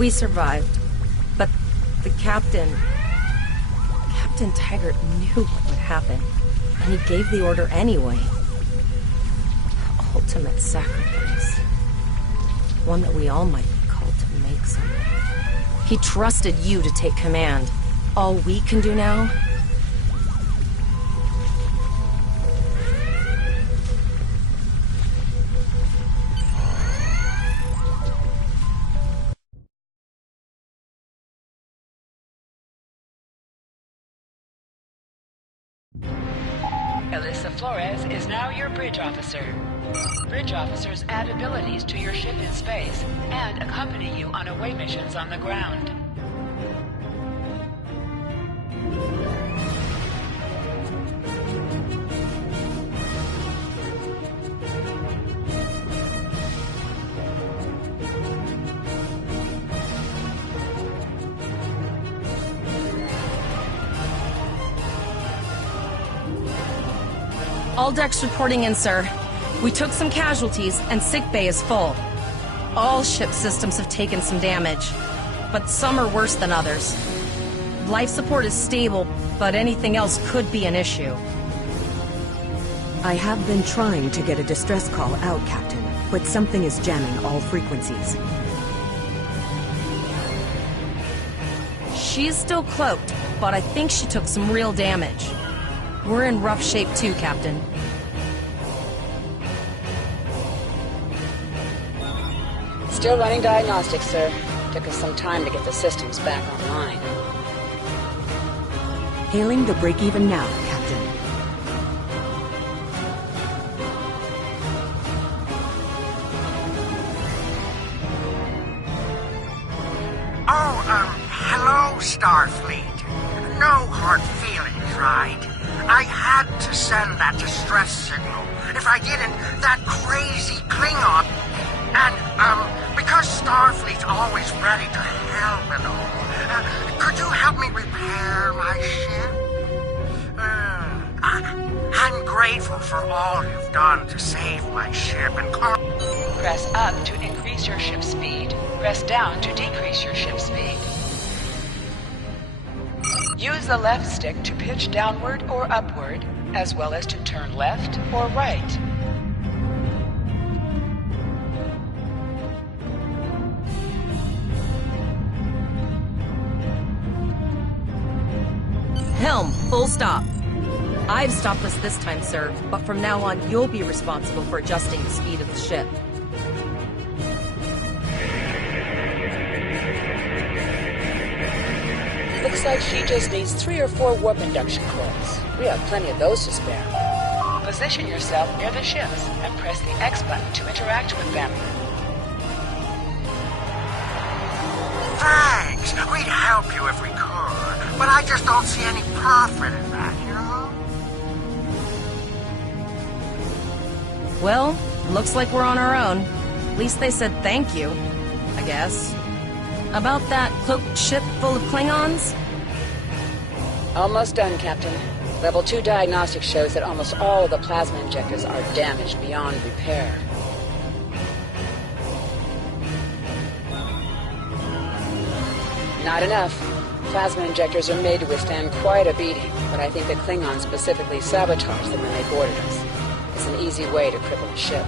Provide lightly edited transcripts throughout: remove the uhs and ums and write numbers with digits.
We survived, but the Captain Taggart knew what would happen, and he gave the order anyway. The ultimate sacrifice. One that we all might be called to make someday. He trusted you to take command. All we can do now... Alyssa Flores is now your bridge officer. Bridge officers add abilities to your ship in space and accompany you on away missions on the ground. All decks reporting in, sir. We took some casualties, and sickbay is full. All ship systems have taken some damage, but some are worse than others. Life support is stable, but anything else could be an issue. I have been trying to get a distress call out, Captain, but something is jamming all frequencies. She's still cloaked, but I think she took some real damage. We're in rough shape too, Captain. Still running diagnostics, sir. Took us some time to get the systems back online. Hailing the break-even now, Captain. Oh, hello, Starfleet. No hard feelings, right? I had to send that distress signal. If I didn't, that crazy Klingon... And, because Starfleet's always ready to help and all, could you help me repair my ship? I'm grateful for all you've done to save my ship and Press up to increase your ship speed. Press down to decrease your ship speed. Use the left stick to pitch downward or upward, as well as to turn left or right. Helm, full stop. I've stopped us this time, sir, but from now on, you'll be responsible for adjusting the speed of the ship. Looks like she just needs 3 or 4 warp induction coils. We have plenty of those to spare. Position yourself near the ships and press the X button to interact with them. Thanks! We'd help you if we could, but I just don't see any profit in that, you know? Well, looks like we're on our own. At least they said thank you, I guess. About that cloaked ship full of Klingons? Almost done, Captain. Level 2 diagnostics shows that almost all of the plasma injectors are damaged beyond repair. Not enough. Plasma injectors are made to withstand quite a beating, but I think the Klingons specifically sabotaged them when they boarded us. It's an easy way to cripple a ship.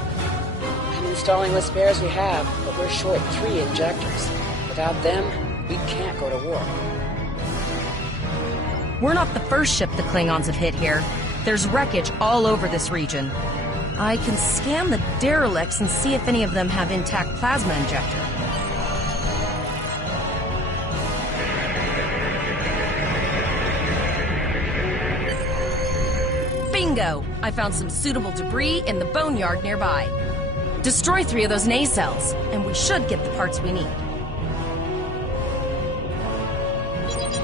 I'm installing what spares we have, but we're short 3 injectors. Without them, we can't go to war. We're not the first ship the Klingons have hit here. There's wreckage all over this region. I can scan the derelicts and see if any of them have intact plasma injector. Bingo! I found some suitable debris in the boneyard nearby. Destroy 3 of those nacelles, and we should get the parts we need.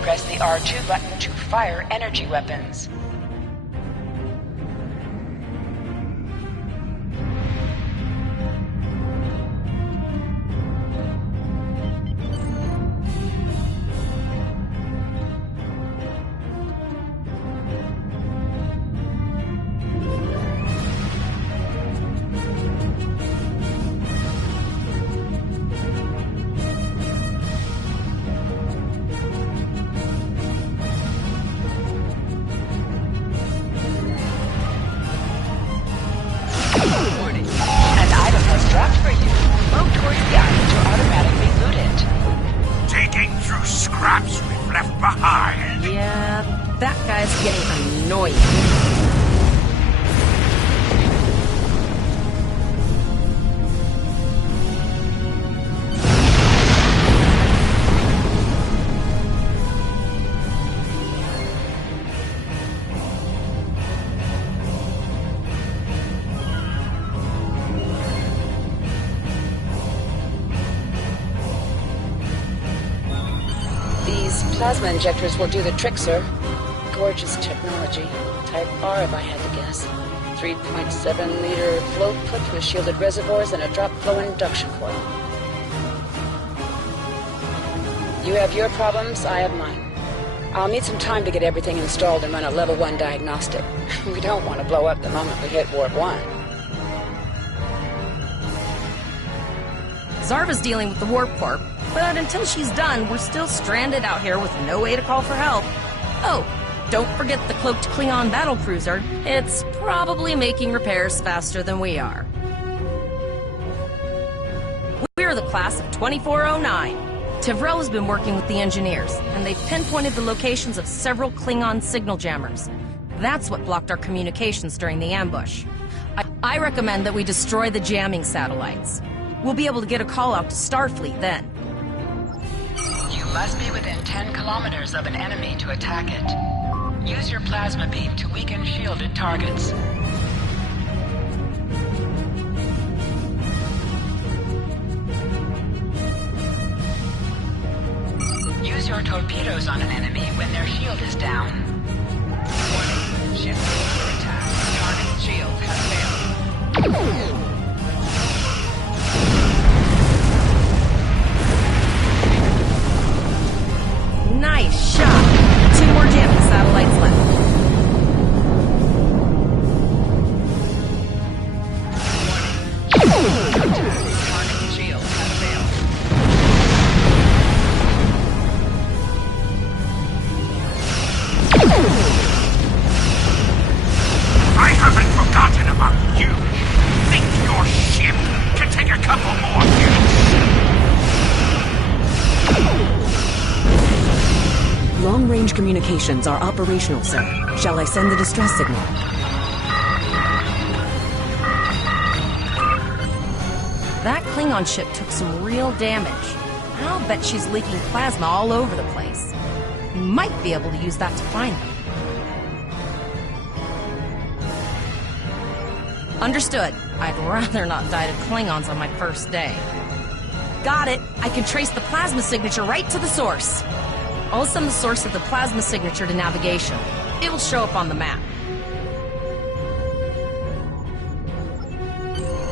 Press the R2 button to fire energy weapons. behind. Yeah, that guy's getting annoying. Plasma injectors will do the trick, sir. Gorgeous technology. Type R, if I had to guess. 3.7-liter float put with shielded reservoirs and a drop flow induction coil. You have your problems, I have mine. I'll need some time to get everything installed and run a level 1 diagnostic. We don't want to blow up the moment we hit warp 1. Zarva's dealing with the warp core, but until she's done, we're still stranded out here with no way to call for help. Oh, don't forget the cloaked Klingon battlecruiser. It's probably making repairs faster than we are. We're the class of 2409. Tivrel has been working with the engineers, and they've pinpointed the locations of several Klingon signal jammers. That's what blocked our communications during the ambush. I recommend that we destroy the jamming satellites. We'll be able to get a call out to Starfleet then. You must be within 10 kilometers of an enemy to attack it. Use your plasma beam to weaken shielded targets. Use your torpedoes on an enemy when their shield is down. Warning, ship under attack. Target shield has failed. Nice shot. 2 more jamming satellites left. Target shield has failed. I haven't forgotten about you. Think your ship can take a couple more hits? Long-range communications are operational, sir. Shall I send the distress signal? That Klingon ship took some real damage. I'll bet she's leaking plasma all over the place. We might be able to use that to find them. Understood. I'd rather not die to Klingons on my first day. Got it. I can trace the plasma signature right to the source. I'll send the source of the plasma signature to navigation. It will show up on the map.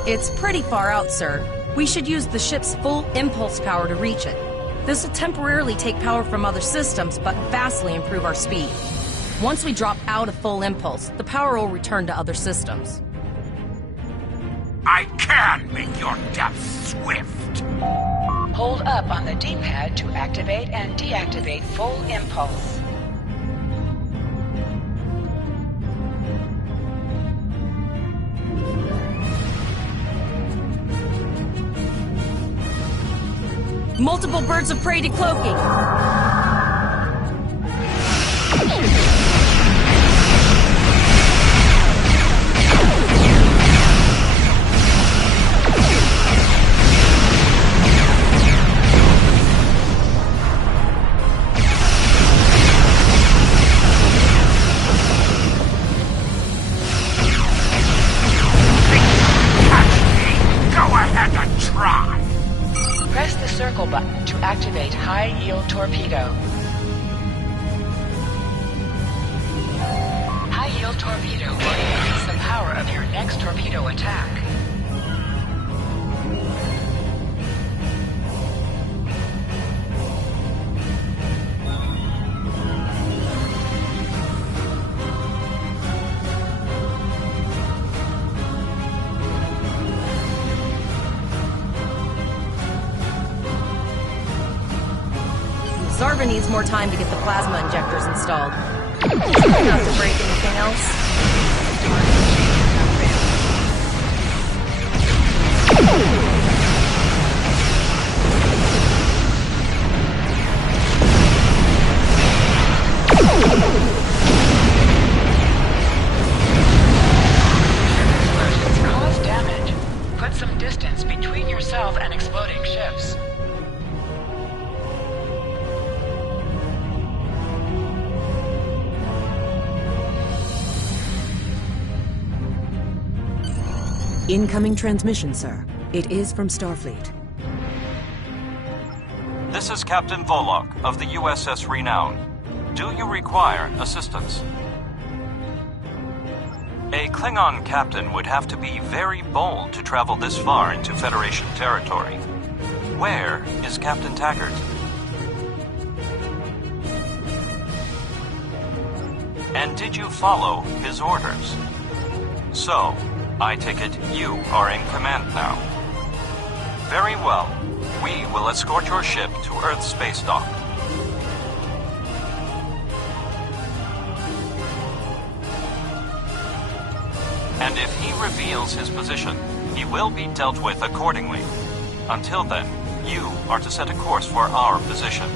It's pretty far out, sir. We should use the ship's full impulse power to reach it. This will temporarily take power from other systems, but vastly improve our speed. Once we drop out of full impulse, the power will return to other systems. I can make your death swift. Hold up on the D-pad to activate and deactivate full impulse. Multiple birds of prey decloaking. Circle button to activate high-yield torpedo. High-yield torpedo will increase the power of your next torpedo attack. Zarva needs more time to get the plasma injectors installed. Not to break anything else. Incoming transmission, sir. It is from Starfleet. This is Captain Volok of the USS Renown. Do you require assistance? A Klingon captain would have to be very bold to travel this far into Federation territory. Where is Captain Taggart? And did you follow his orders? So, I take it you are in command now. Very well. We will escort your ship to Earth's space dock. And if he reveals his position, he will be dealt with accordingly. Until then, you are to set a course for our position.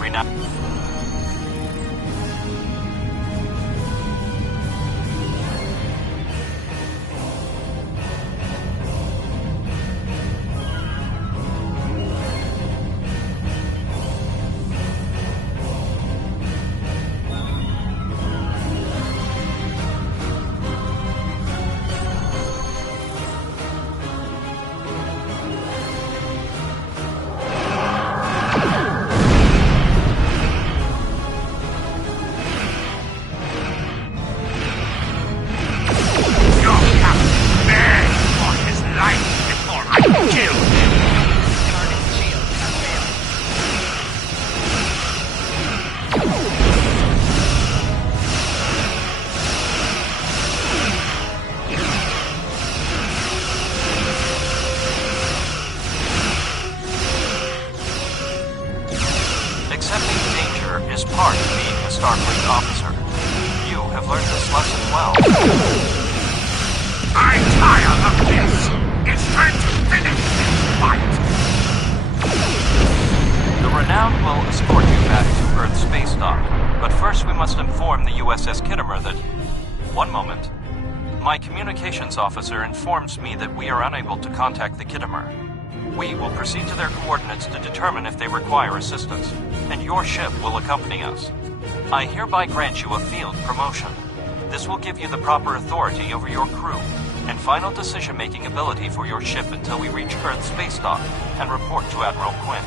Renown. Starfleet officer. You have learned this lesson well. I'm tired of this! It's time to finish this fight! The Renown will escort you back to Earth's space dock, but first we must inform the USS Kittimer that... One moment. My communications officer informs me that we are unable to contact the Kittimer. We will proceed to their coordinates to determine if they require assistance, and your ship will accompany us. I hereby grant you a field promotion. This will give you the proper authority over your crew, and final decision-making ability for your ship until we reach Earth's space dock and report to Admiral Quinn.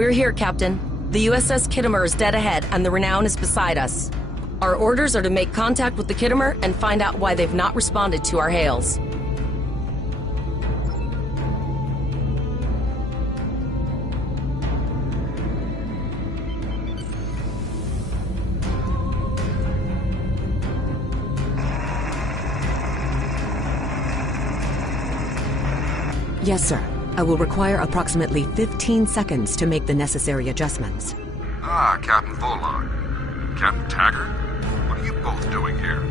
We're here, Captain. The USS Kittimer is dead ahead, and the Renown is beside us. Our orders are to make contact with the Kittimer and find out why they've not responded to our hails. Yes, sir. I will require approximately 15 seconds to make the necessary adjustments. Ah, Captain Volog. Captain Taggart? What are you both doing here?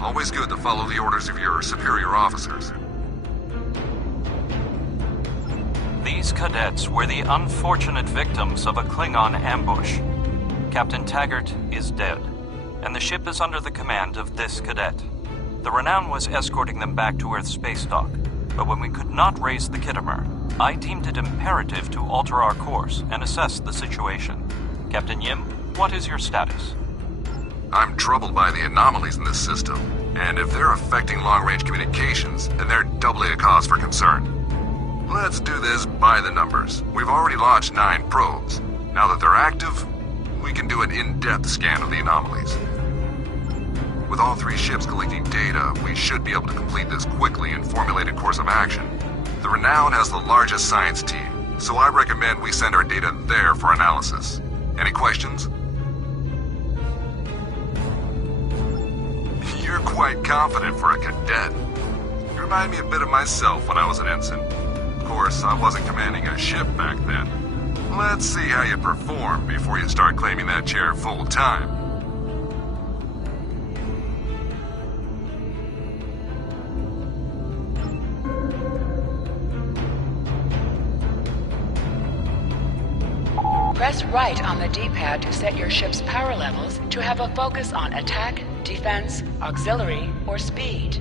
Always good to follow the orders of your superior officers. These cadets were the unfortunate victims of a Klingon ambush. Captain Taggart is dead, and the ship is under the command of this cadet. The Renown was escorting them back to Earth's space dock, but when we could not raise the Kittimer, I deemed it imperative to alter our course and assess the situation. Captain Yim, what is your status? I'm troubled by the anomalies in this system, and if they're affecting long-range communications, then they're doubly a cause for concern. Let's do this by the numbers. We've already launched 9 probes. Now that they're active, we can do an in-depth scan of the anomalies. With all 3 ships collecting data, we should be able to complete this quickly and formulate a course of action. The Renown has the largest science team, so I recommend we send our data there for analysis. Any questions? You're quite confident for a cadet. You remind me a bit of myself when I was an ensign. Of course, I wasn't commanding a ship back then. Let's see how you perform before you start claiming that chair full time. Press right on the D-pad to set your ship's power levels to have a focus on attack, defense, auxiliary, or speed.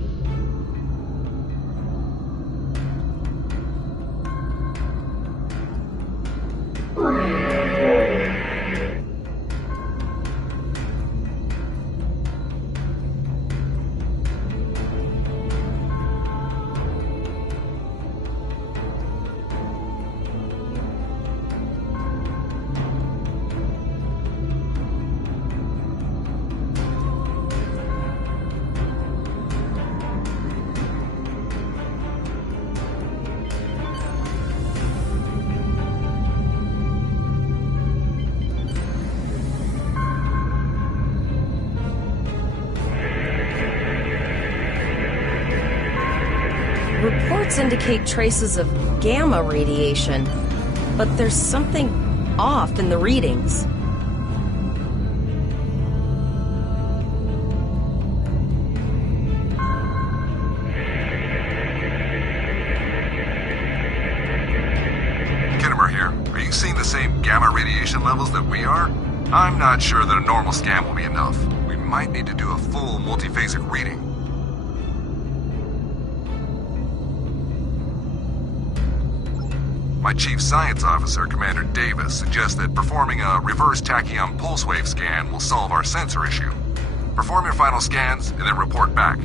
Reports indicate traces of gamma radiation, but there's something off in the readings. Kittimer here. Are you seeing the same gamma radiation levels that we are? I'm not sure that a normal scan will be enough. We might need to do a full multiphasic reading. My Chief Science Officer, Commander Davis, suggests that performing a reverse tachyon pulse wave scan will solve our sensor issue. Perform your final scans and then report back.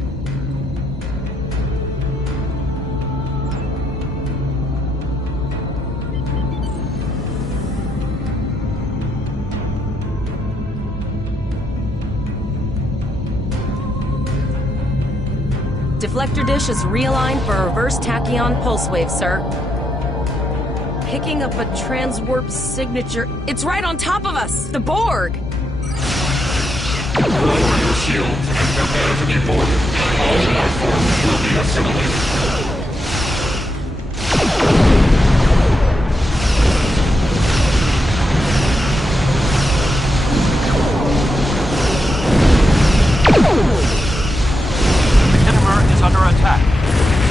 Deflector dish is realigned for a reverse tachyon pulse wave, sir. Picking up a transwarp signature. It's right on top of us! The Borg! Lower your shields and prepare to be boarded. All life forms will be assimilated. The Kittimer is under attack.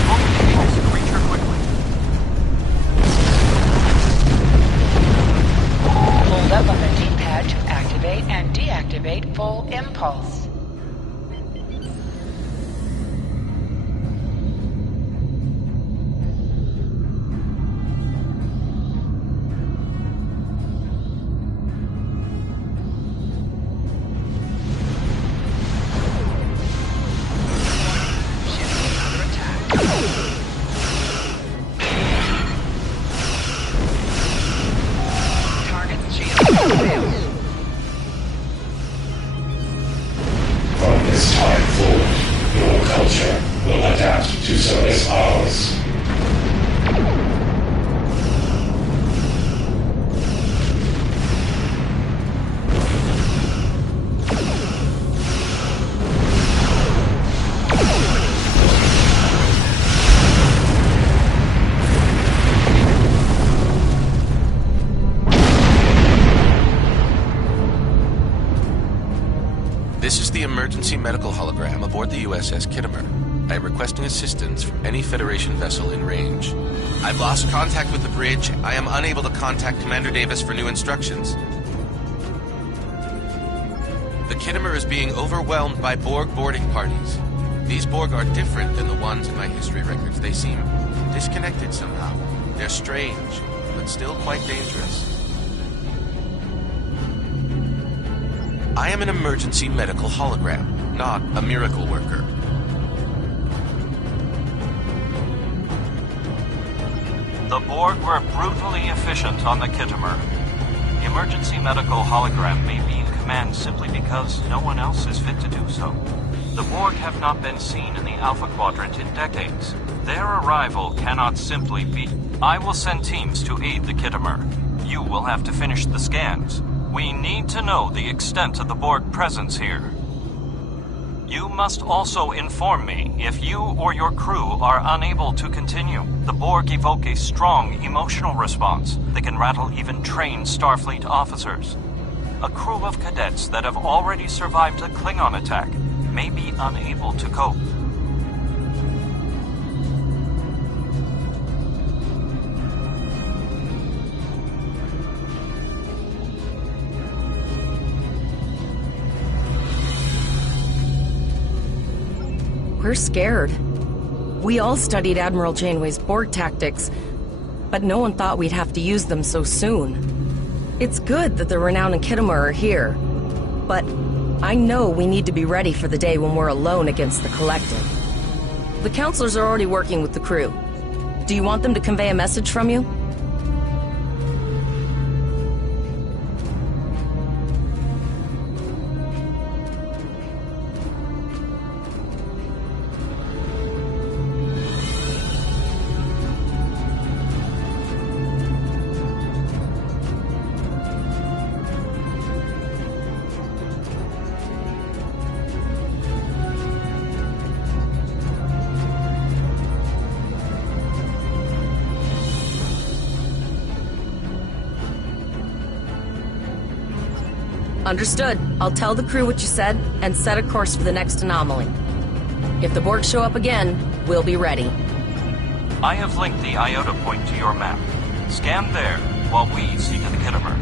Only needs to reach her quickly. Hold up on the D-pad to activate and deactivate full impulse. This is the emergency medical hologram aboard the USS Kittimer. I am requesting assistance from any Federation vessel in range. I've lost contact with the bridge. I am unable to contact Commander Davis for new instructions. The Kittimer is being overwhelmed by Borg boarding parties. These Borg are different than the ones in my history records. They seem disconnected somehow. They're strange, but still quite dangerous. I am an emergency medical hologram, not a miracle worker. The Borg were brutally efficient on the Kittimer. The emergency medical hologram may be in command simply because no one else is fit to do so. The Borg have not been seen in the Alpha Quadrant in decades. Their arrival cannot simply be... I will send teams to aid the Kittimer. You will have to finish the scans. We need to know the extent of the Borg presence here. You must also inform me if you or your crew are unable to continue. The Borg evoke a strong emotional response that can rattle even trained Starfleet officers. A crew of cadets that have already survived a Klingon attack may be unable to cope. We're scared. We all studied Admiral Janeway's Borg tactics, but no one thought we'd have to use them so soon. It's good that the Renown and Kittimer are here, but I know we need to be ready for the day when we're alone against the Collective. The counselors are already working with the crew. Do you want them to convey a message from you? Understood. I'll tell the crew what you said and set a course for the next anomaly. If the Borg show up again, we'll be ready. I have linked the Iota point to your map. Scan there while we see to the Kittimer.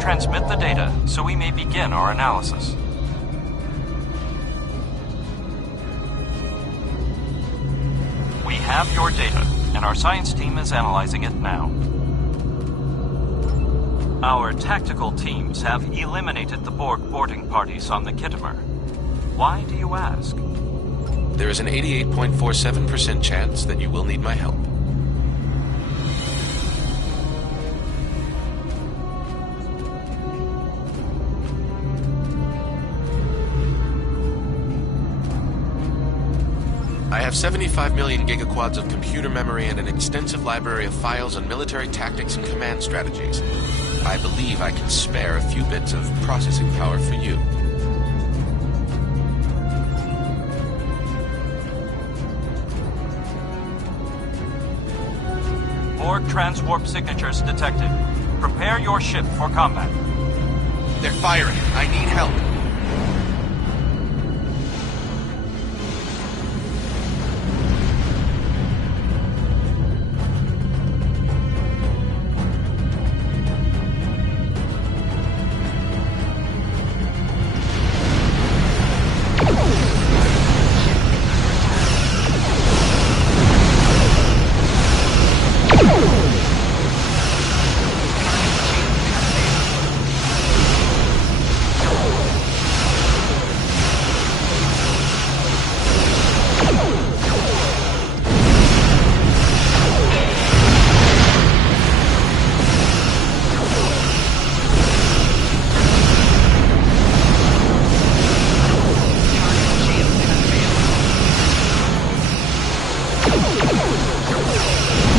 Transmit the data so we may begin our analysis. We have your data, and our science team is analyzing it now. Our tactical teams have eliminated the Borg boarding parties on the Kittimer. Why do you ask? There is an 88.47% chance that you will need my help. I have 75 million gigaquads of computer memory and an extensive library of files on military tactics and command strategies. I believe I can spare a few bits of processing power for you. Borg transwarp signatures detected. Prepare your ship for combat. They're firing. I need help.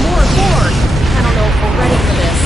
More Borg! I don't know if we're ready for this.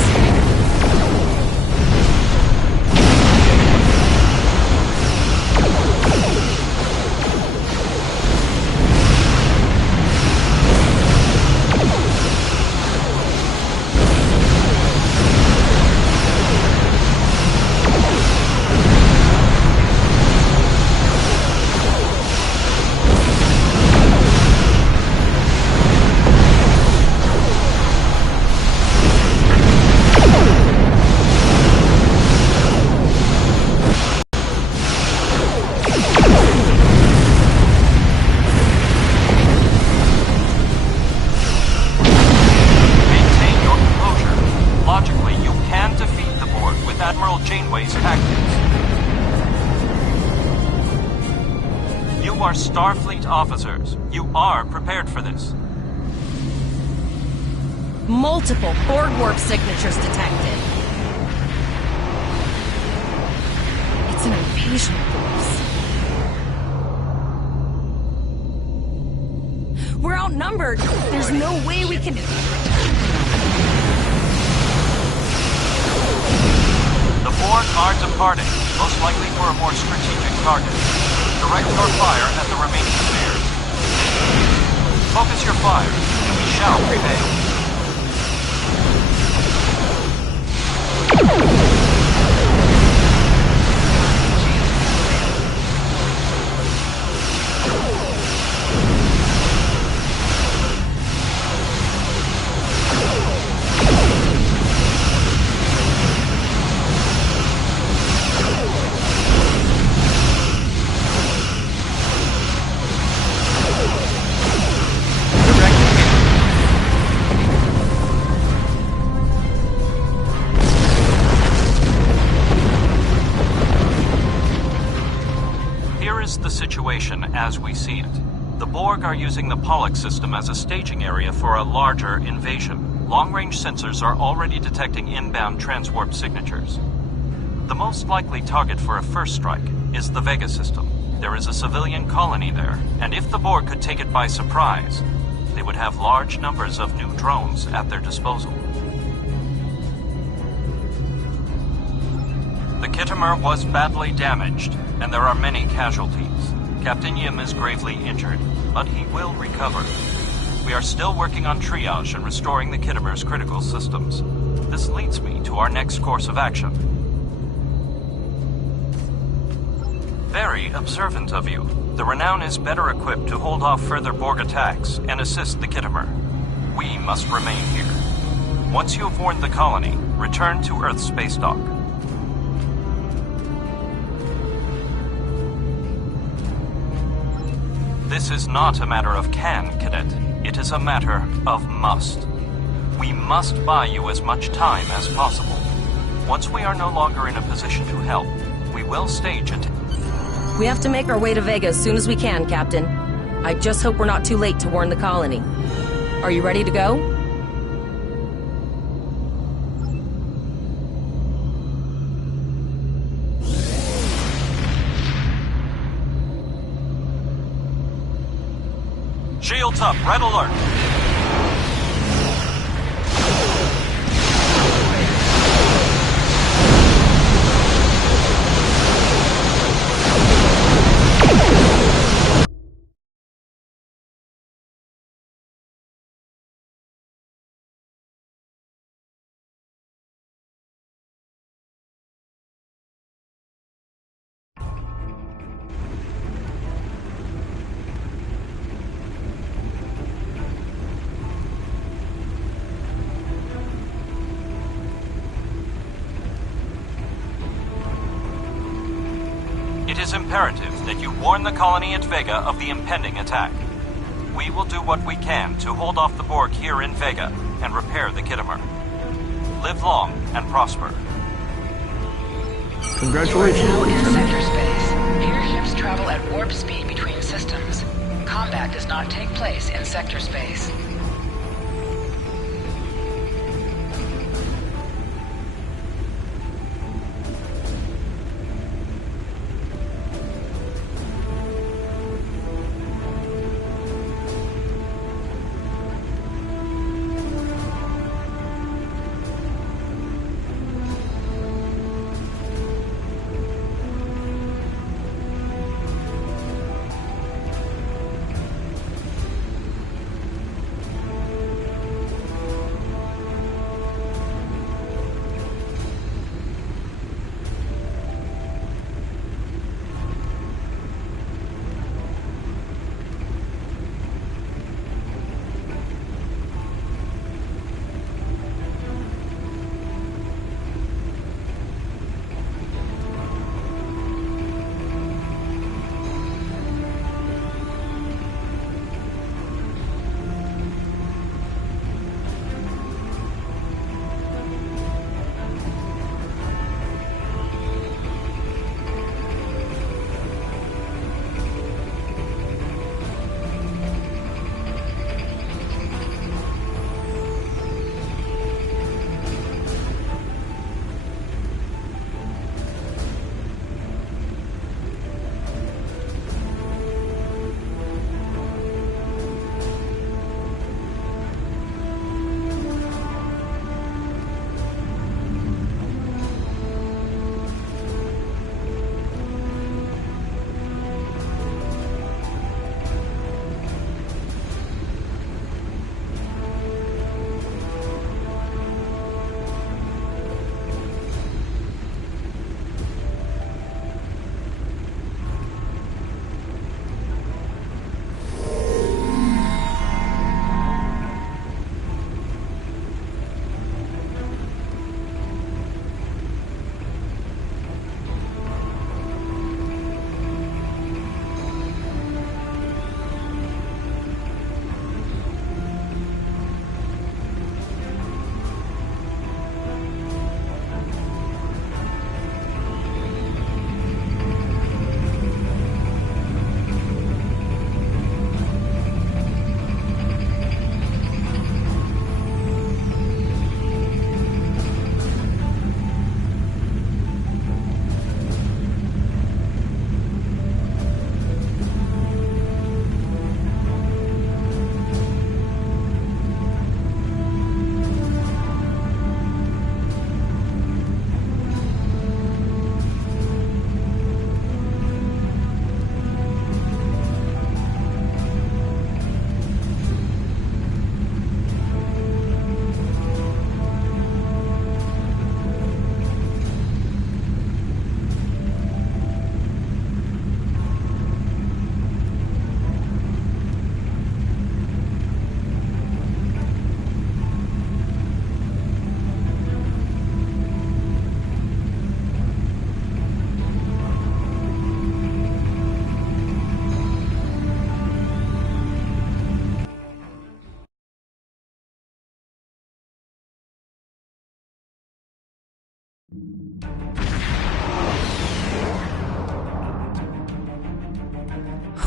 Starfleet officers, you are prepared for this. Multiple Borg warp signatures detected. It's an invasion force. We're outnumbered. There's no way we can... The Borg are departing, most likely for a more strategic target. Direct your fire at the remaining affairs. Focus your fire, and we shall prevail. As we see it. The Borg are using the Pollux system as a staging area for a larger invasion. Long-range sensors are already detecting inbound transwarp signatures. The most likely target for a first strike is the Vega system. There is a civilian colony there, and if the Borg could take it by surprise, they would have large numbers of new drones at their disposal. The Kittimer was badly damaged, and there are many casualties. Captain Yim is gravely injured, but he will recover. We are still working on triage and restoring the Kittimer's critical systems. This leads me to our next course of action. Very observant of you. The Renown is better equipped to hold off further Borg attacks and assist the Kittimer. We must remain here. Once you have warned the colony, return to Earth's space dock. This is not a matter of can, Cadet. It is a matter of must. We must buy you as much time as possible. Once we are no longer in a position to help, we will stage it. We have to make our way to Vega as soon as we can, Captain. I just hope we're not too late to warn the colony. Are you ready to go? Shields up, red alert. It is imperative that you warn the colony at Vega of the impending attack. We will do what we can to hold off the Borg here in Vega and repair the Kittimer. Live long and prosper. Congratulations. You are now in sector space. Airships travel at warp speed between systems. Combat does not take place in sector space.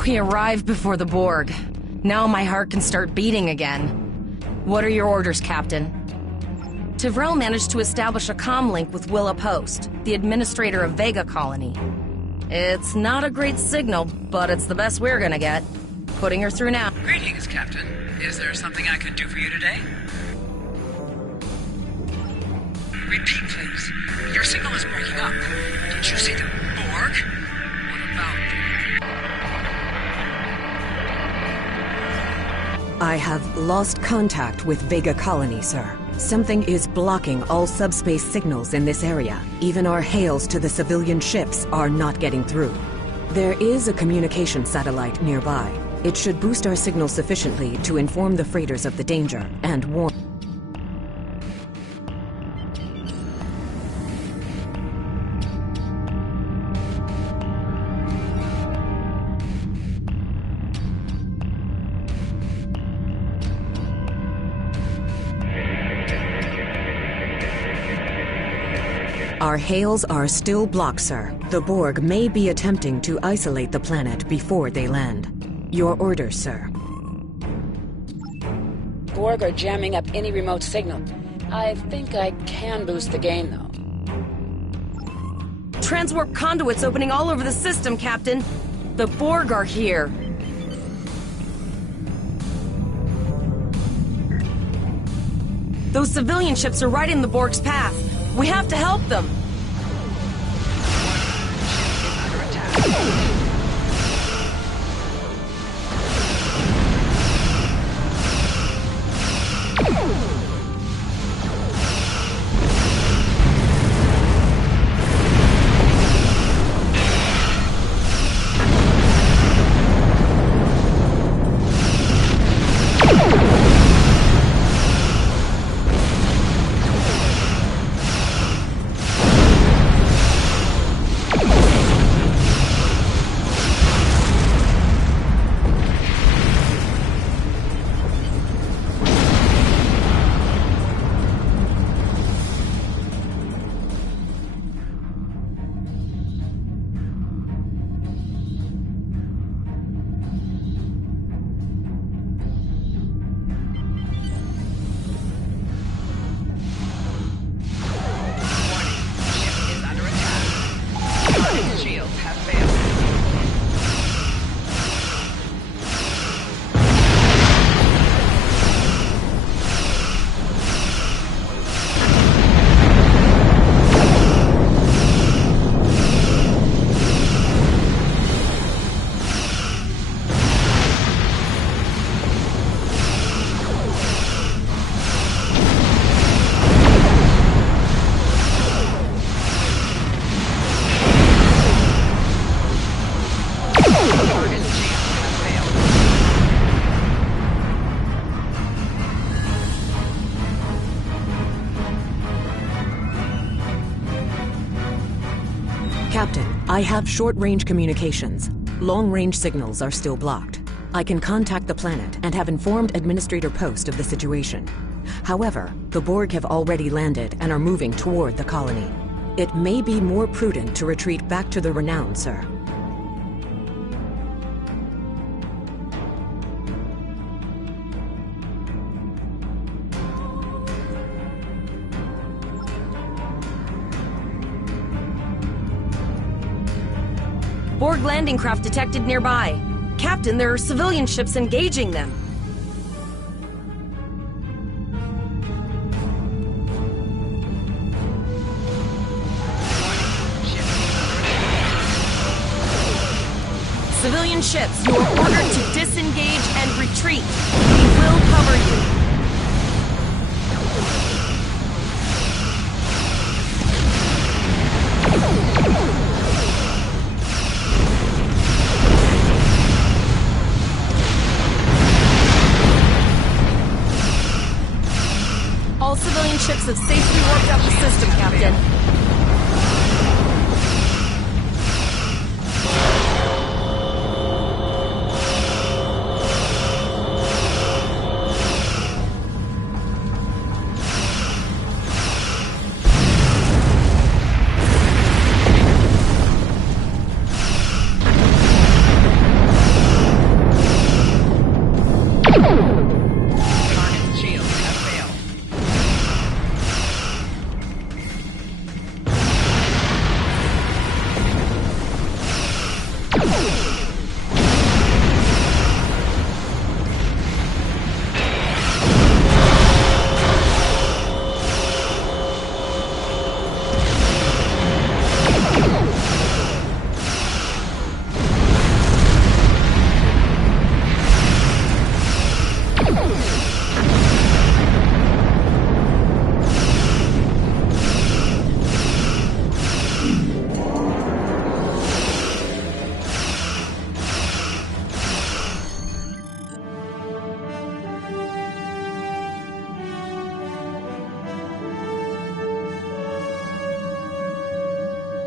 We arrived before the Borg. Now my heart can start beating again. What are your orders, Captain? Tyrell managed to establish a comm link with Willa Post, the administrator of Vega Colony. It's not a great signal, but it's the best we're gonna get. Putting her through now. Greetings, Captain. Is there something I could do for you today? Repeat, please. Your signal is breaking up. Did you see the Borg? What about... I have lost contact with Vega Colony, sir. Something is blocking all subspace signals in this area. Even our hails to the civilian ships are not getting through. There is a communication satellite nearby. It should boost our signal sufficiently to inform the freighters of the danger and warn... Our hails are still blocked, sir. The Borg may be attempting to isolate the planet before they land. Your orders, sir. Borg are jamming up any remote signal. I think I can boost the gain, though. Transwarp conduits opening all over the system, Captain. The Borg are here. Those civilian ships are right in the Borg's path. We have to help them. Captain, I have short-range communications. Long-range signals are still blocked. I can contact the planet and have informed Administrator Post of the situation. However, the Borg have already landed and are moving toward the colony. It may be more prudent to retreat back to the Renown, sir. Borg landing craft detected nearby. Captain, there are civilian ships engaging them. Civilian ships, you are ordered to disengage and retreat. We will cover you. All civilian ships have safely warped out the system, Captain.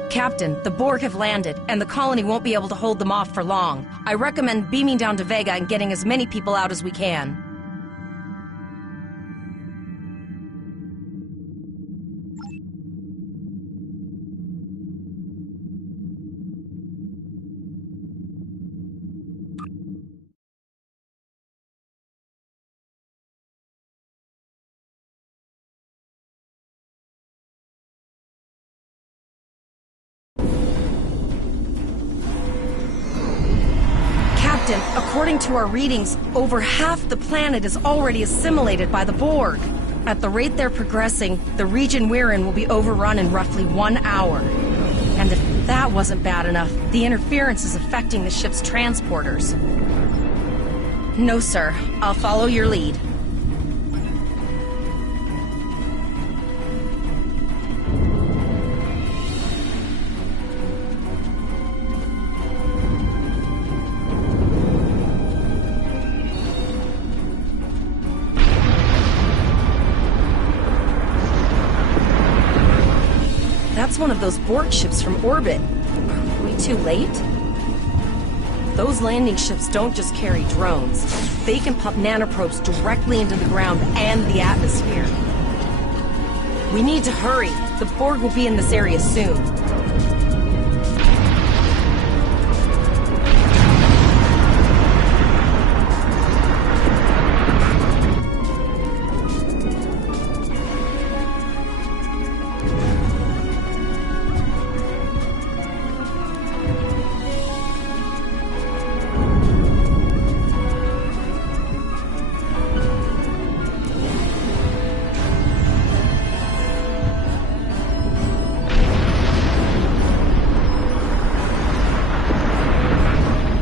Captain, the Borg have landed, and the colony won't be able to hold them off for long. I recommend beaming down to Vega and getting as many people out as we can. According to our readings, over half the planet is already assimilated by the Borg. At the rate they're progressing, the region we're in will be overrun in roughly 1 hour. And if that wasn't bad enough, the interference is affecting the ship's transporters. No, sir. I'll follow your lead. That's one of those Borg ships from orbit. Are we too late? Those landing ships don't just carry drones. They can pump nanoprobes directly into the ground and the atmosphere. We need to hurry. The Borg will be in this area soon.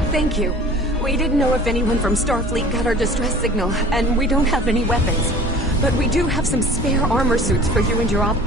Thank you. We didn't know if anyone from Starfleet got our distress signal, and we don't have any weapons. But we do have some spare armor suits for you and your op...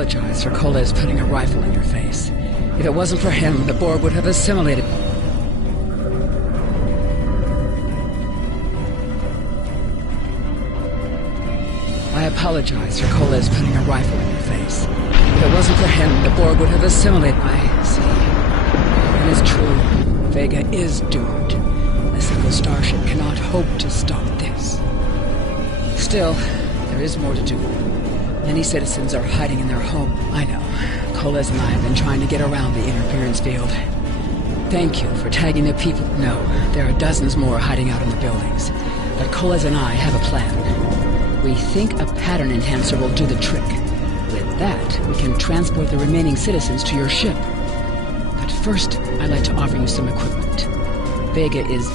apologize for Coles putting a rifle in your face. If it wasn't for him, the Borg would have assimilated... I apologize for Coles putting a rifle in your face. If it wasn't for him, the Borg would have assimilated... I see. It is true. Vega is doomed. A single starship cannot hope to stop this. Still, there is more to do. Many citizens are hiding in their home. I know. Coles and I have been trying to get around the interference field. Thank you for tagging the people. No, there are dozens more hiding out in the buildings. But Coles and I have a plan. We think a pattern enhancer will do the trick. With that, we can transport the remaining citizens to your ship. But first, I'd like to offer you some equipment. Vega is...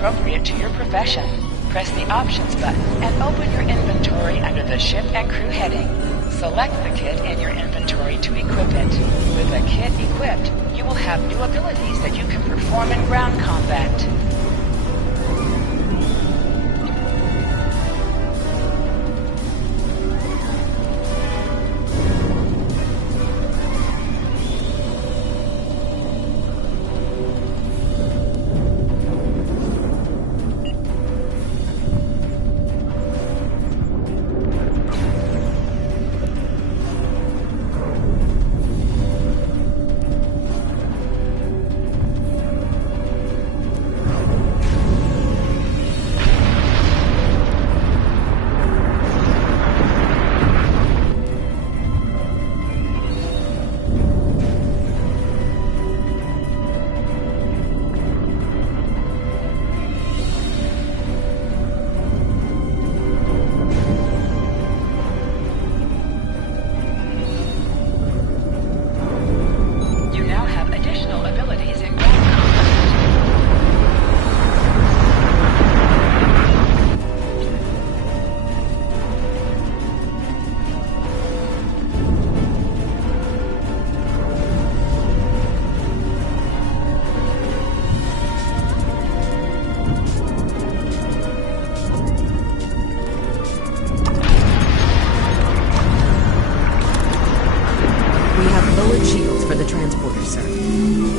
appropriate to your profession. Press the Options button and open your inventory under the Ship and Crew heading. Select the kit in your inventory to equip it. With the kit equipped, you will have new abilities that you can perform in ground combat.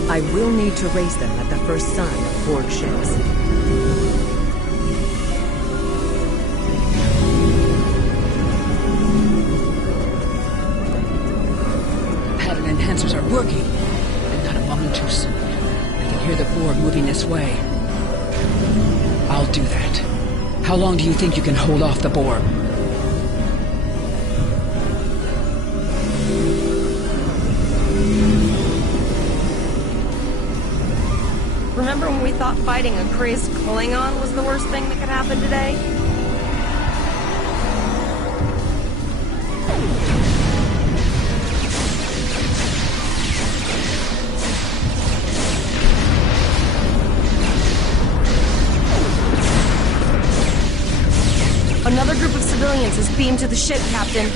I will need to raise them at the first sign of Borg ships. Pattern enhancers are working, and not a moment too soon. I can hear the Borg moving this way. I'll do that. How long do you think you can hold off the Borg? Remember when we thought fighting a crazed Klingon was the worst thing that could happen today? Another group of civilians is beamed to the ship, Captain.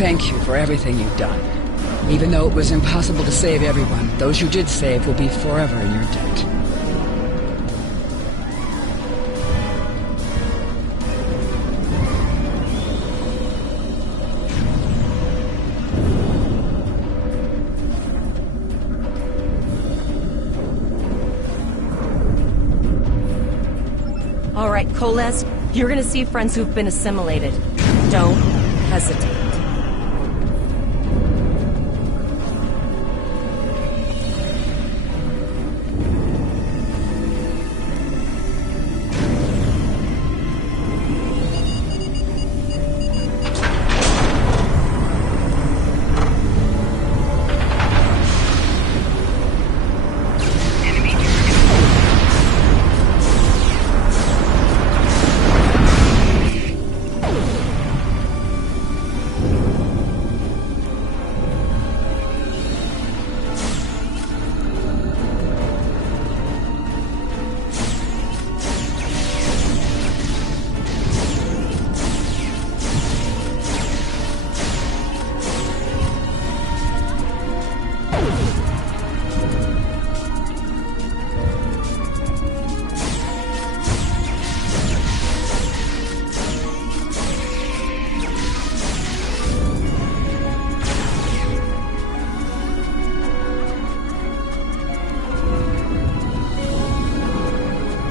thank you for everything you've done. Even though it was impossible to save everyone, those you did save will be forever in your debt. All right, Coles, you're gonna see friends who've been assimilated. Don't hesitate.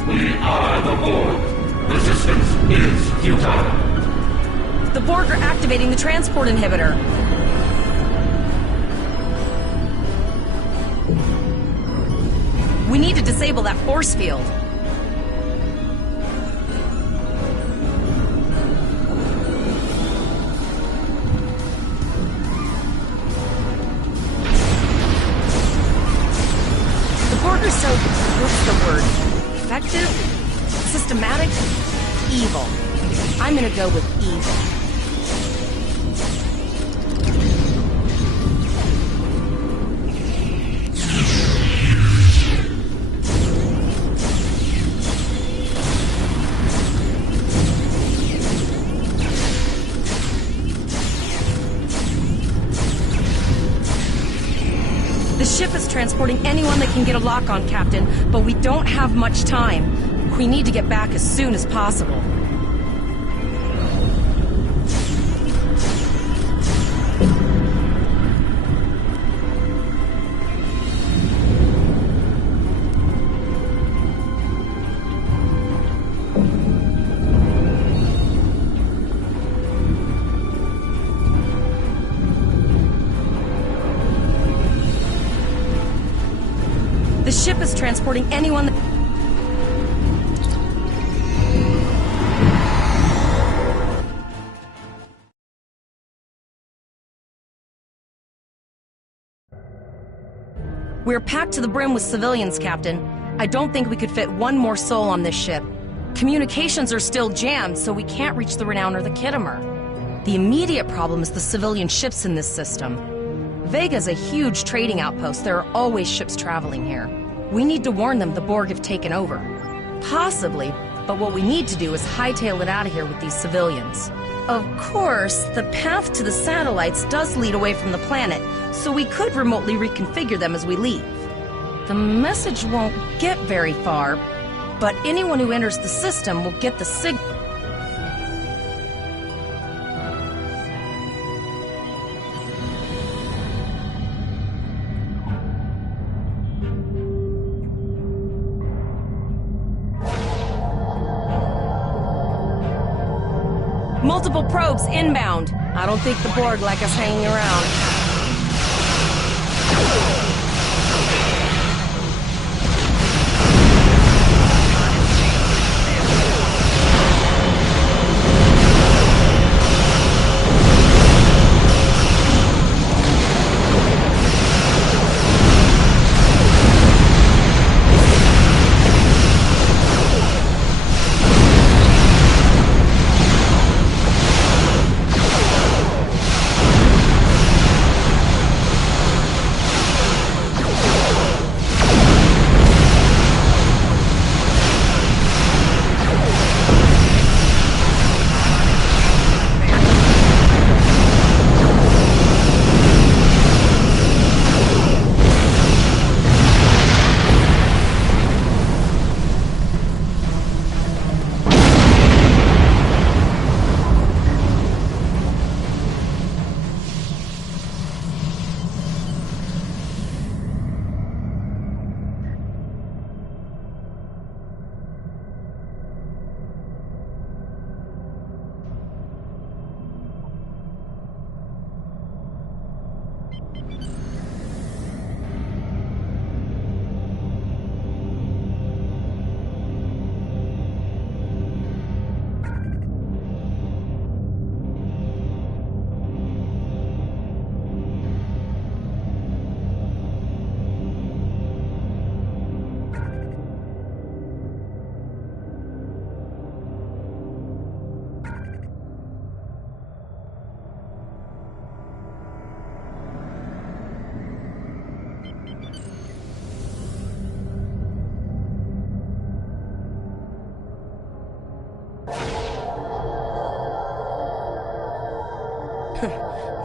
We are the Borg. Resistance is futile. The Borg are activating the transport inhibitor. We need to disable that force field. The Borg are so... what's the word? Effective? Systematic? Evil. I'm gonna go with evil. The ship is transporting anyone that can get a lock on, Captain, but we don't have much time. We need to get back as soon as possible. The ship is transporting anyone that... We're packed to the brim with civilians, Captain. I don't think we could fit one more soul on this ship. Communications are still jammed, so we can't reach the Renown or the Kittimer. The immediate problem is the civilian ships in this system. Vega's a huge trading outpost. There are always ships traveling here. We need to warn them the Borg have taken over. Possibly, but what we need to do is hightail it out of here with these civilians. Of course, the path to the satellites does lead away from the planet, so we could remotely reconfigure them as we leave. The message won't get very far, but anyone who enters the system will get the signal. Multiple probes inbound. I don't think the Borg like us hanging around.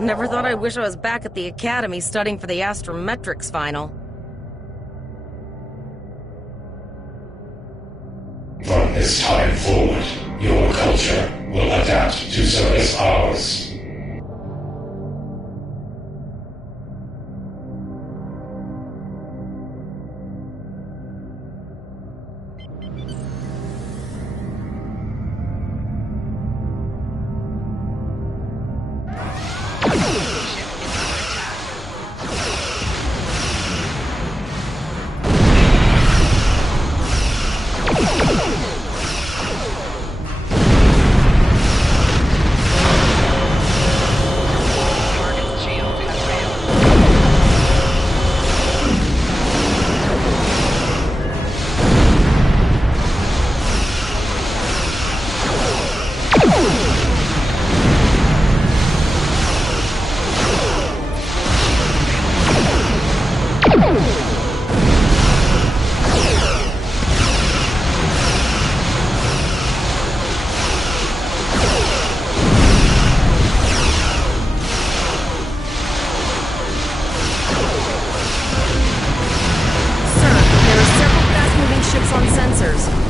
Never thought I'd wish I was back at the academy studying for the astrometrics final. From this time forward, your culture will adapt to service ours.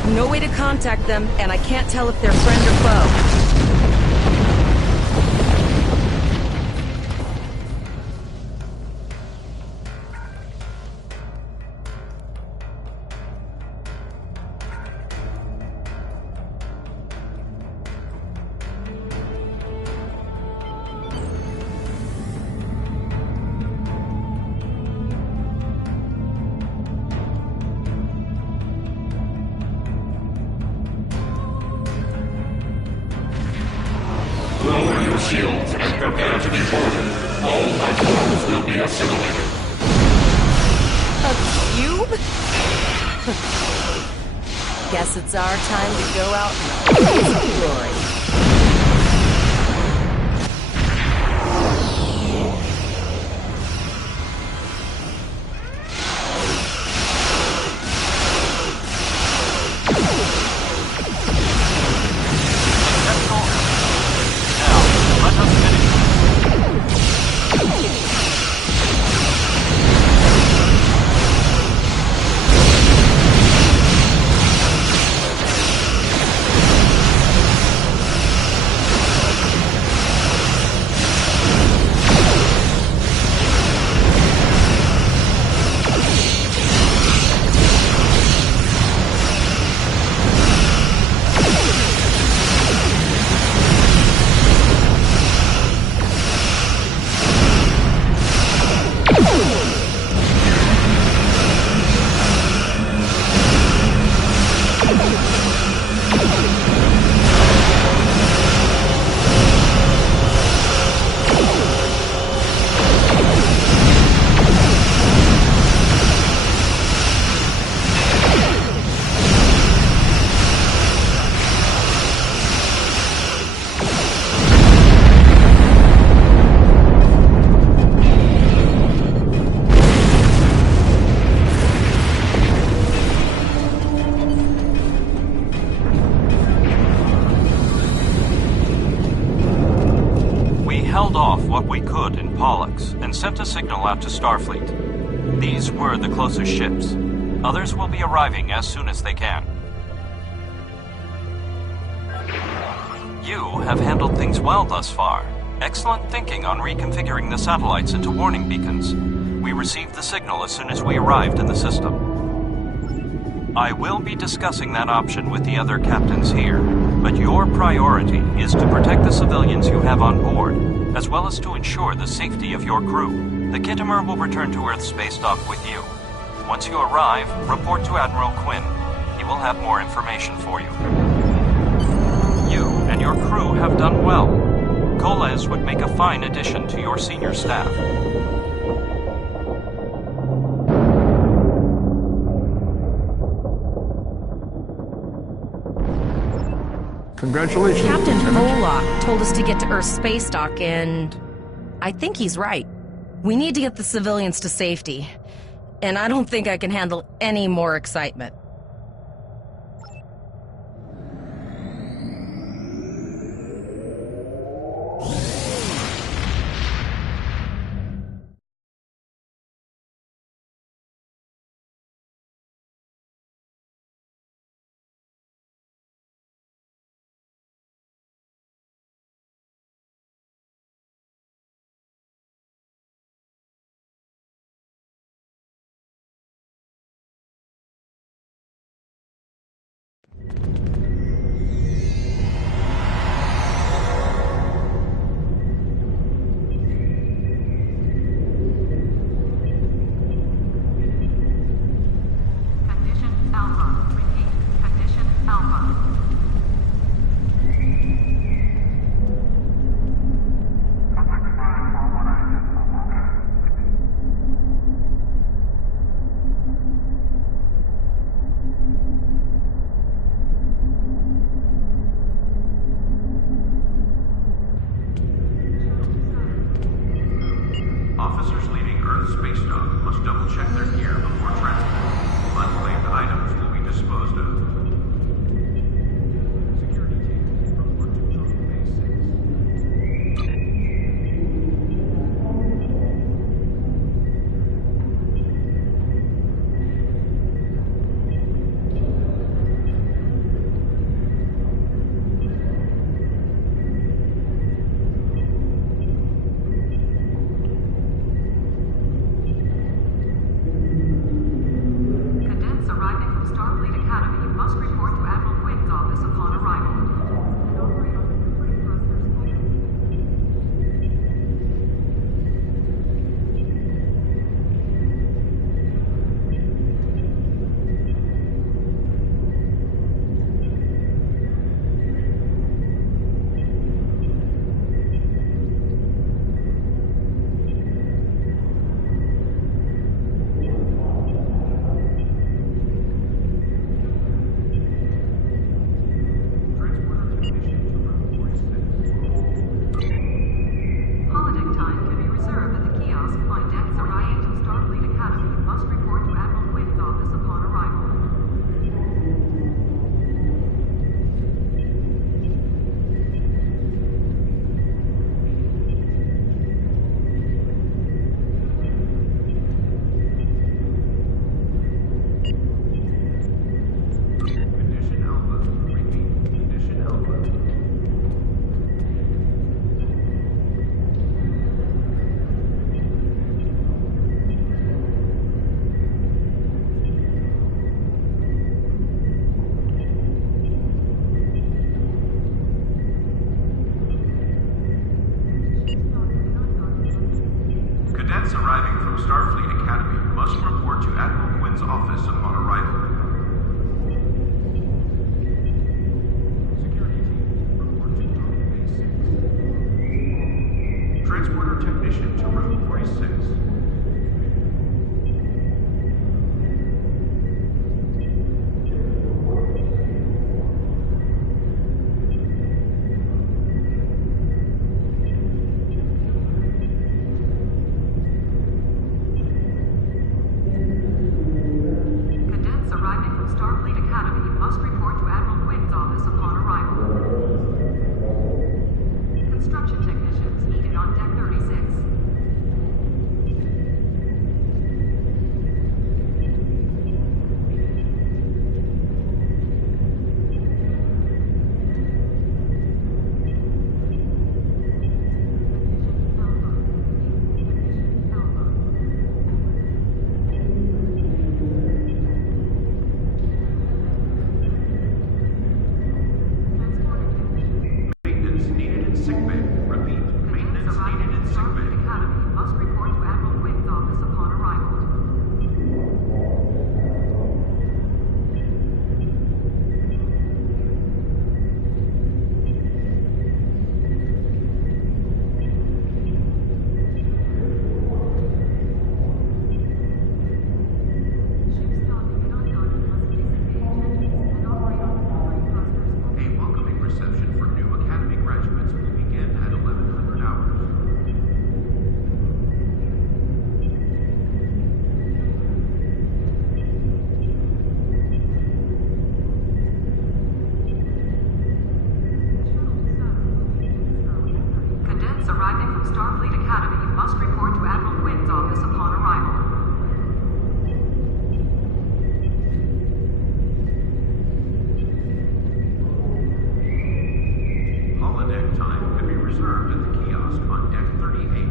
No way to contact them, and I can't tell if they're friend or foe. Lower your shields and prepare to be boarded. All lifeforms will be assimilated. A cube? Guess it's our time to go out in a blaze of glory. What we could in Pollux and sent a signal out to Starfleet. These were the closest ships. Others will be arriving as soon as they can. You have handled things well thus far. Excellent thinking on reconfiguring the satellites into warning beacons. We received the signal as soon as we arrived in the system. I will be discussing that option with the other captains here, but your priority is to protect the civilians you have on board, as well as to ensure the safety of your crew. The Kittimer will return to Earth space dock with you. Once you arrive, report to Admiral Quinn. He will have more information for you. You and your crew have done well. Koles would make a fine addition to your senior staff. Congratulations. Captain Volok told us to get to Earth's space dock, and I think he's right. We need to get the civilians to safety, and I don't think I can handle any more excitement. Earth space dock must double-check their gear before transport. Unclaimed items will be disposed of. Security team, report to Code Base 6. Cadets arriving from Starfleet Academy must report to Admiral Quinn's office upon arrival. And operate on the free thrusters. Transporter technician to room 46. Holodeck time can be reserved at the kiosk on decks arriving from Starfleet Academy must report to Admiral Quinn's office upon arrival. Condition Alpha. Repeat. Condition Alpha. Cadets arriving from Starfleet Academy must report to Admiral Quinn's office upon arrival. Security team, report to Code Base 6. Transporter technician to room 46. Cadets arriving from Starfleet Academy must report to Admiral Quinn's office upon arrival. Construction technicians needed on Deck 36. Maintenance needed in sickbay. Repeat. Maintenance needed in sickbay. Academy must report to Admiral Quinn's office upon arrival. Ships docking and undocking must disengage engines and operate on the free thrusters. A welcoming reception for new Academy graduates will begin at 1100 hours. Cadets arriving from Starfleet Academy must report to Admiral Quinn's office upon arrival. Holodeck time can be reserved at the kiosk on Deck 38.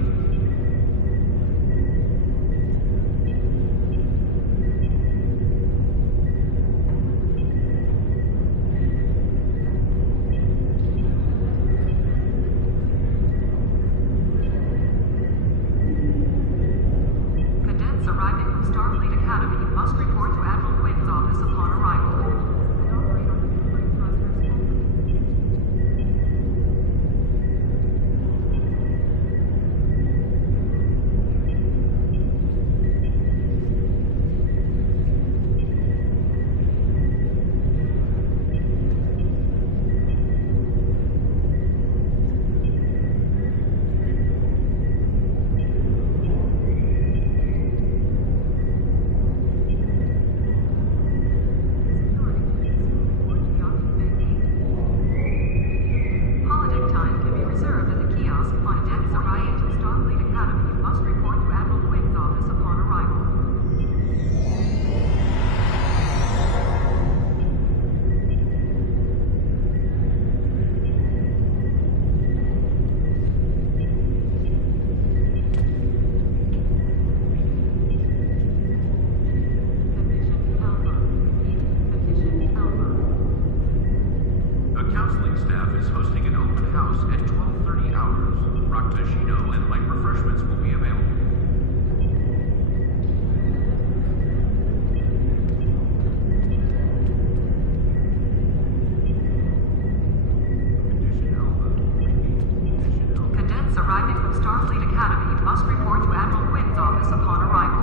Cadets arriving from Starfleet Academy must report to Admiral Quinn's office upon arrival.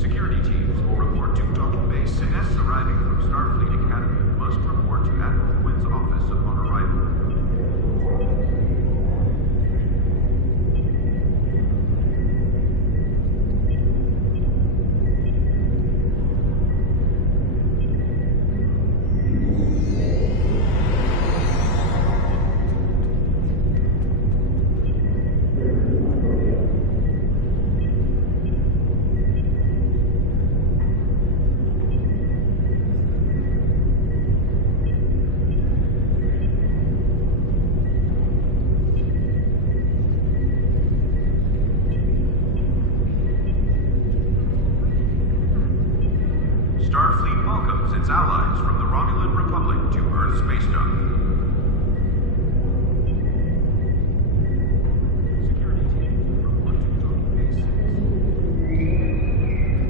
Security teams will report to Docking Bay 6. Cadets arriving from Starfleet Academy must report to Admiral Quinn's office upon arrival. Starfleet welcomes its allies from the Romulan Republic to Earth Space Dock. Security teams report to Docking Bay 6.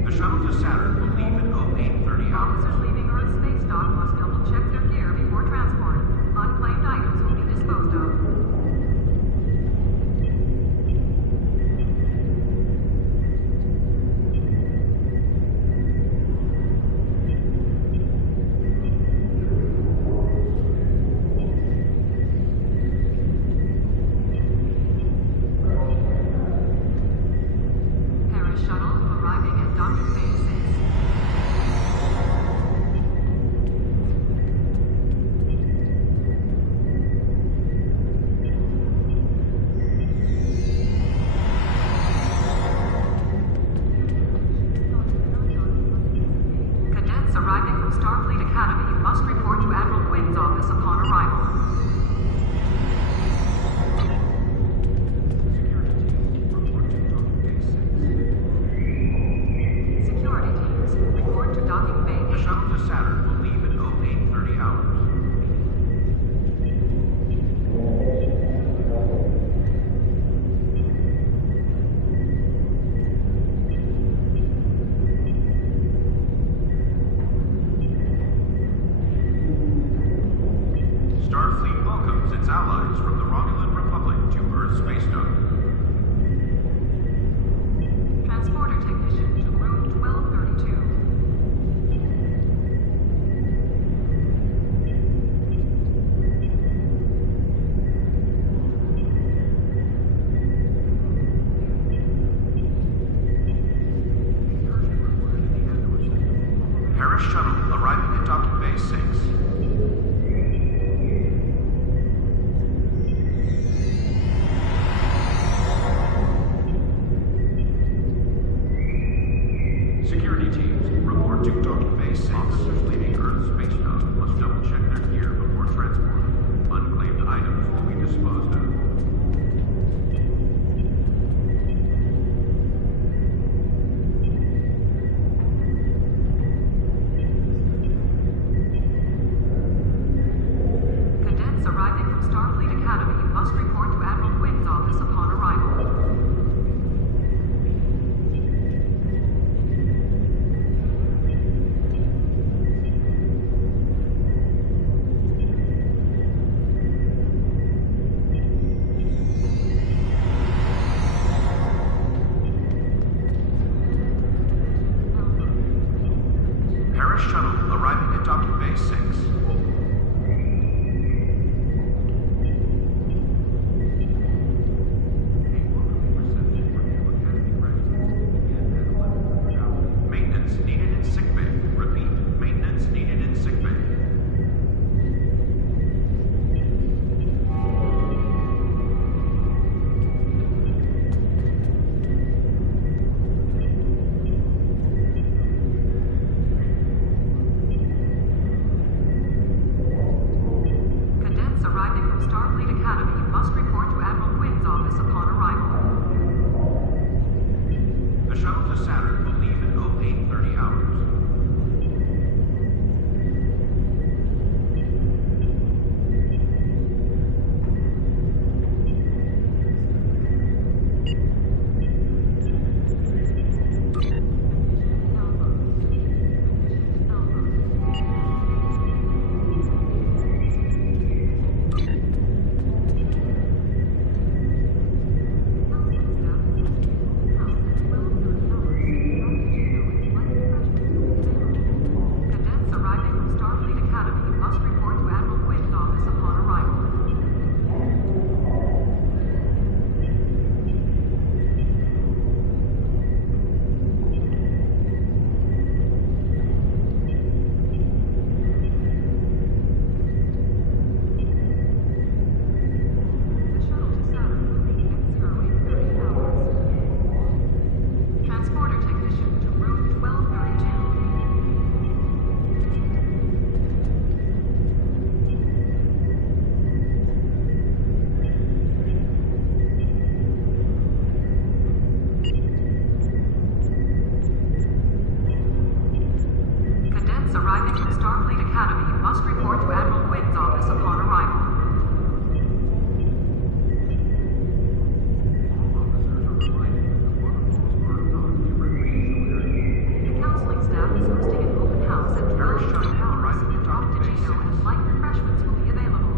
The shuttle to Saturn will leave in 0830 hours. Officers leaving Earth Space Dock must double-check their gear before transport. Unclaimed items will be disposed of. Paris shuttle arriving at Docking Bay 6. Cadets arriving from Starfleet Academy must report to Admiral Quinn's office upon arrival. Security teams report to Docking Bay 6. Security teams report to Docking Bay The 8. shuttle to Saturn will leave in 0830 hours. Starfleet welcomes its allies from the Romulan Republic to Earth Space Dock. Transporter technician to room 1232. Paris shuttle arriving at Docking Bay 6. Security teams report to Docking Bay 6. Officers leaving Earth Space Dock must double-check their gear before transport. Unclaimed items will be disposed of. Cadets arriving from Starfleet Academy must report to Admiral Quinn's office upon arrival. Paris shuttle arriving at Docking Bay 6. Maintenance needed in sickbay. Repeat, maintenance needed in sickbay. Cadets arriving from Starfleet Academy must report to Admiral Quinn's office upon arrival. The counseling staff is hosting an open house at the Livestream hours. Drop to Gino and light refreshments will be available.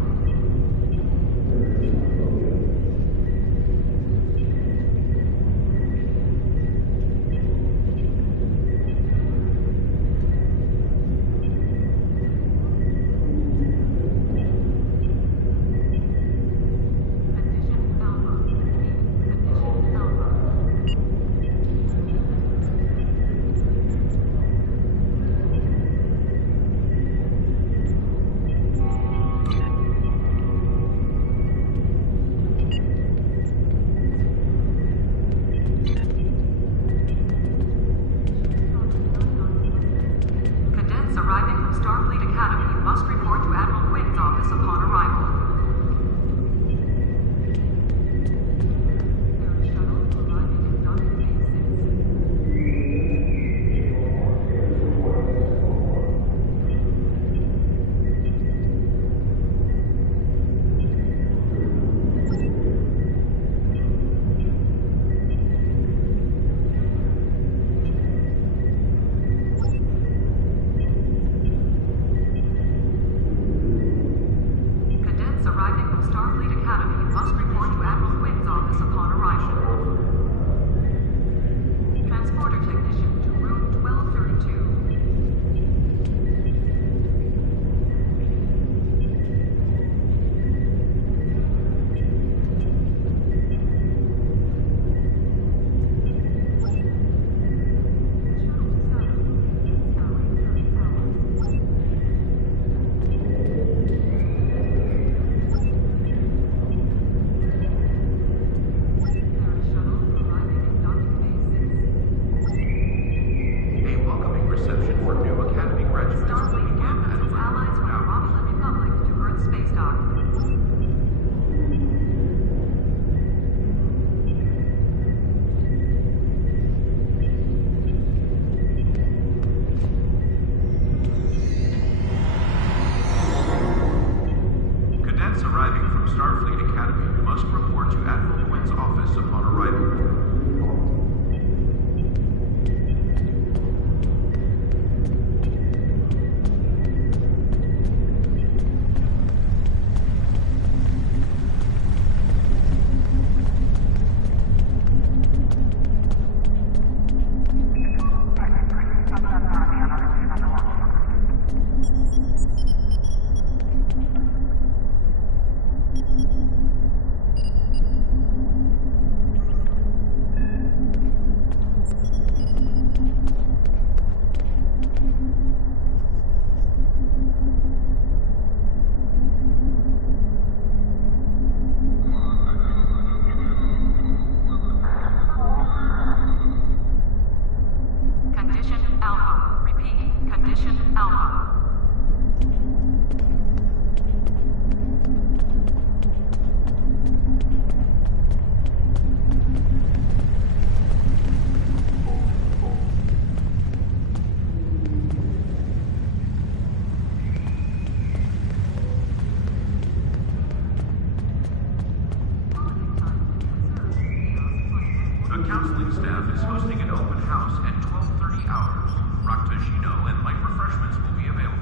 counseling staff is hosting an open house at 12:30 hours. Raktajino and light refreshments will be available.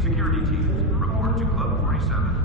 Security teams, report to Club 47.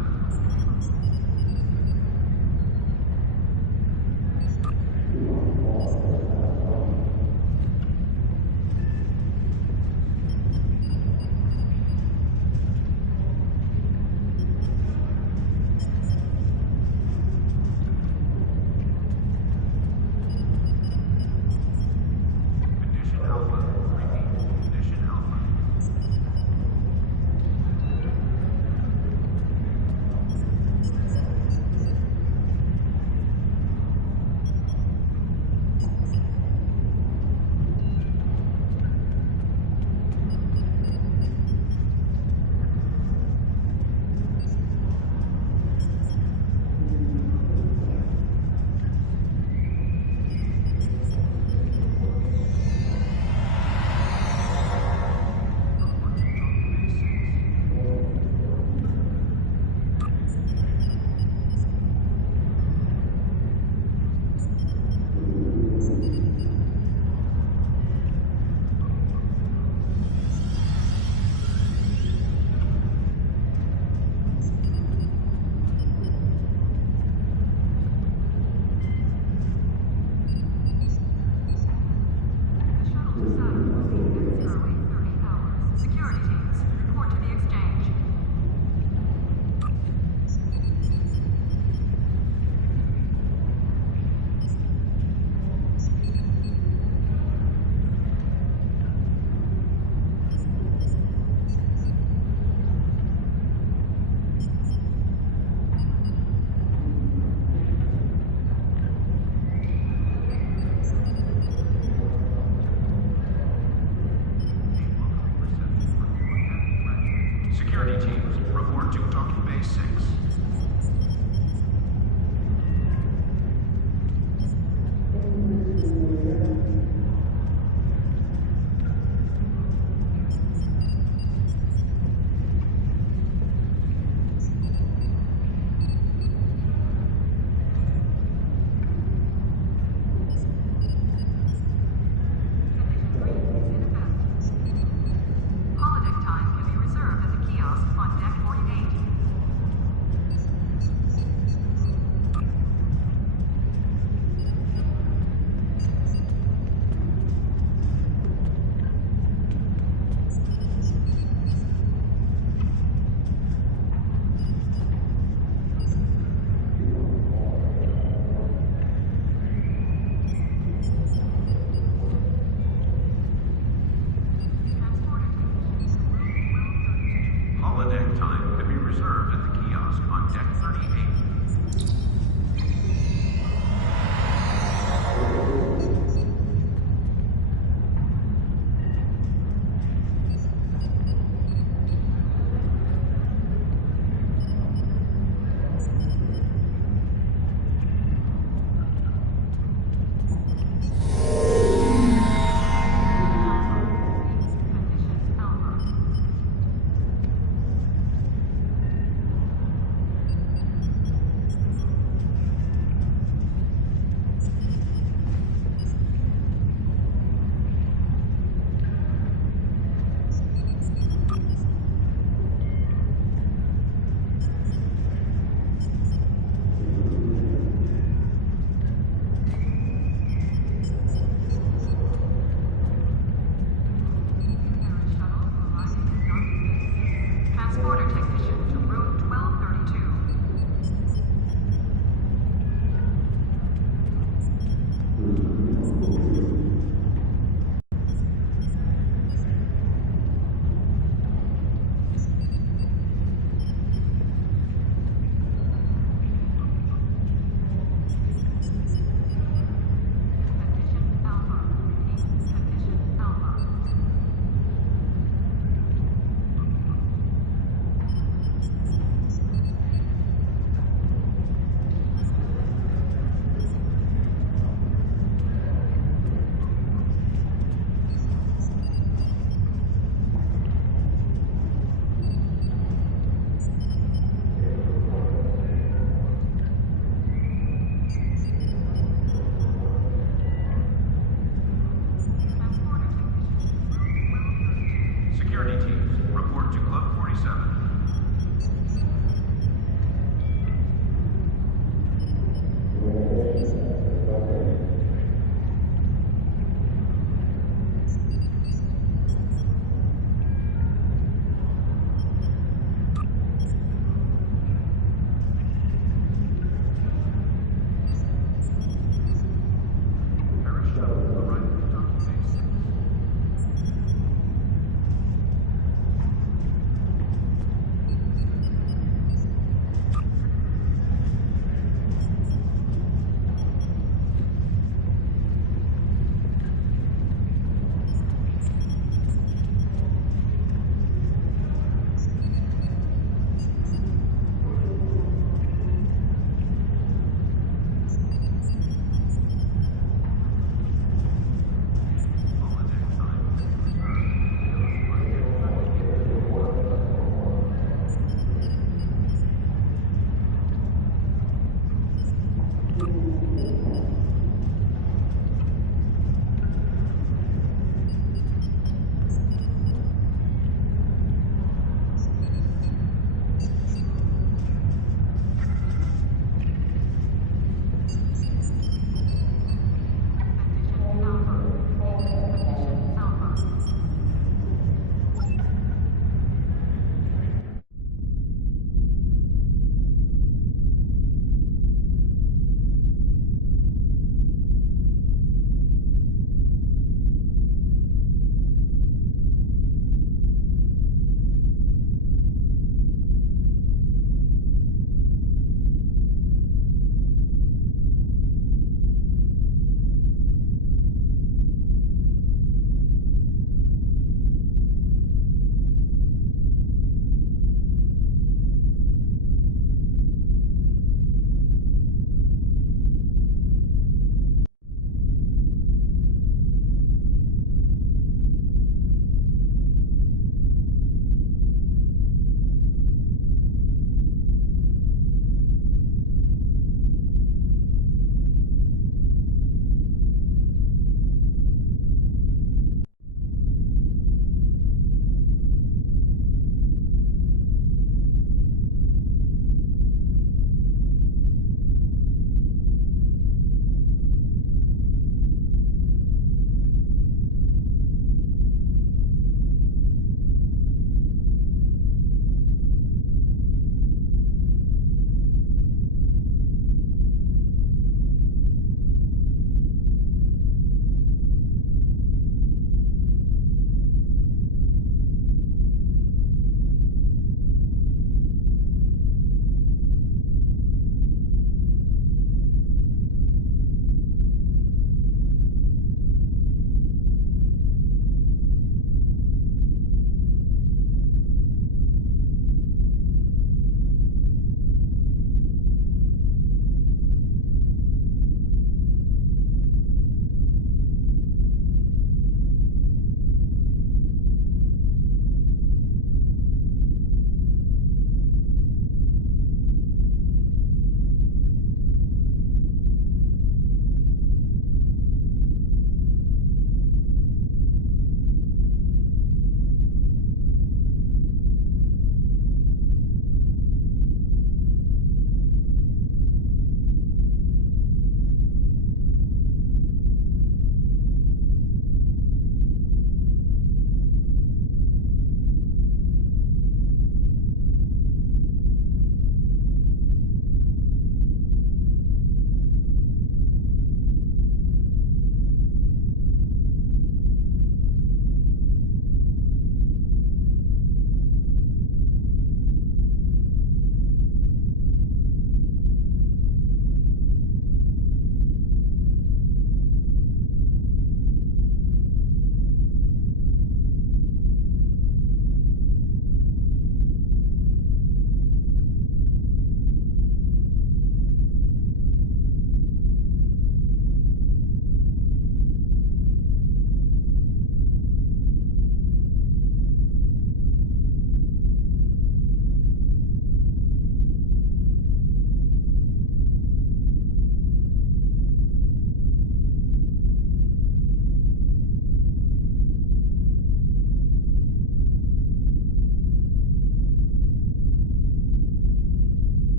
Security teams, report to Club 47.